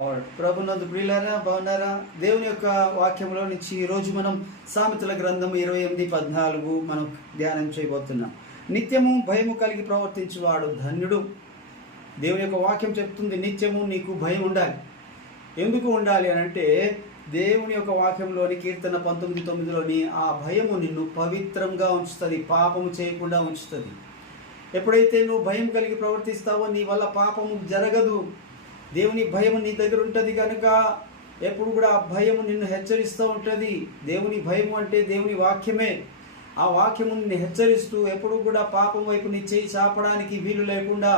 ప్రభునందు ప్రియులారా బాగున్నారా? దేవుని యొక్క వాక్యంలో నుంచి ఈరోజు మనం సామెతల గ్రంథం 28:14 మనం ధ్యానం చేయబోతున్నాం. నిత్యము భయము కలిగి ప్రవర్తించువాడు ధన్యుడు. దేవుని యొక్క వాక్యం చెప్తుంది, నిత్యము నీకు భయం ఉండాలి. ఎందుకు ఉండాలి అని అంటే, దేవుని యొక్క వాక్యంలోని కీర్తన 19:9లోని ఆ భయము నిన్ను పవిత్రంగా ఉంచుతుంది, పాపము చేయకుండా ఉంచుతుంది. ఎప్పుడైతే నువ్వు భయం కలిగి ప్రవర్తిస్తావో నీ వల్ల పాపము జరగదు. దేవుని భయం నీ దగ్గర ఉంటుంది కనుక ఎప్పుడు కూడా ఆ భయము నిన్ను హెచ్చరిస్తూ ఉంటుంది. దేవుని భయము అంటే దేవుని వాక్యమే. ఆ వాక్యము నిన్ను హెచ్చరిస్తూ ఎప్పుడు కూడా పాపం వైపు నీ చేయి చాపడానికి వీలు లేకుండా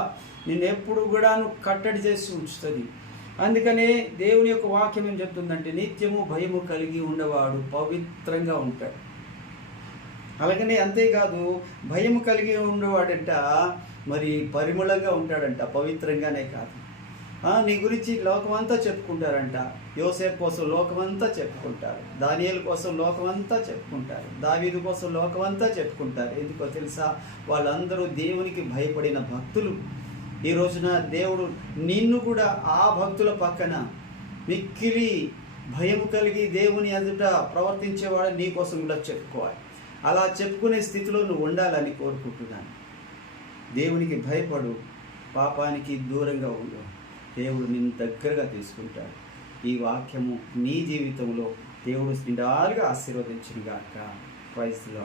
నిన్ను ఎప్పుడు కూడా కట్టడి చేసి ఉంచుతుంది. అందుకనే దేవుని యొక్క వాక్యం ఏం చెప్తుందంటే, నిత్యము భయము కలిగి ఉండేవాడు పవిత్రంగా ఉంటాడు. అలాగనే అంతేకాదు, భయము కలిగి ఉండేవాడంట మరి పరిమళంగా ఉంటాడంట, పవిత్రంగానే కాదు. నీ గురించి లోకమంతా చెప్పుకుంటారంట. యోసేపు కోసం లోకమంతా చెప్పుకుంటారు, దానియేలు కోసం లోకమంతా చెప్పుకుంటారు, దావీదు కోసం లోకమంతా చెప్పుకుంటారు. ఎందుకో తెలుసా? వాళ్ళందరూ దేవునికి భయపడిన భక్తులు. ఈ రోజున దేవుడు నిన్ను కూడా ఆ భక్తుల పక్కన మిక్కిలి భయము కలిగి దేవుని ఎదుట ప్రవర్తించేవాడు నీ కోసం కూడా చెప్పుకోవాలి. అలా చెప్పుకునే స్థితిలో నువ్వు ఉండాలని కోరుకుంటున్నాను. దేవునికి భయపడు, పాపానికి దూరంగా ఉండు. దేవుడు నిన్ను దగ్గరగా తీసుకుంటాడు. ఈ వాక్యము నీ జీవితంలో దేవుడు నిండాలుగా ఆశీర్వదించును గాక. Praise the lord.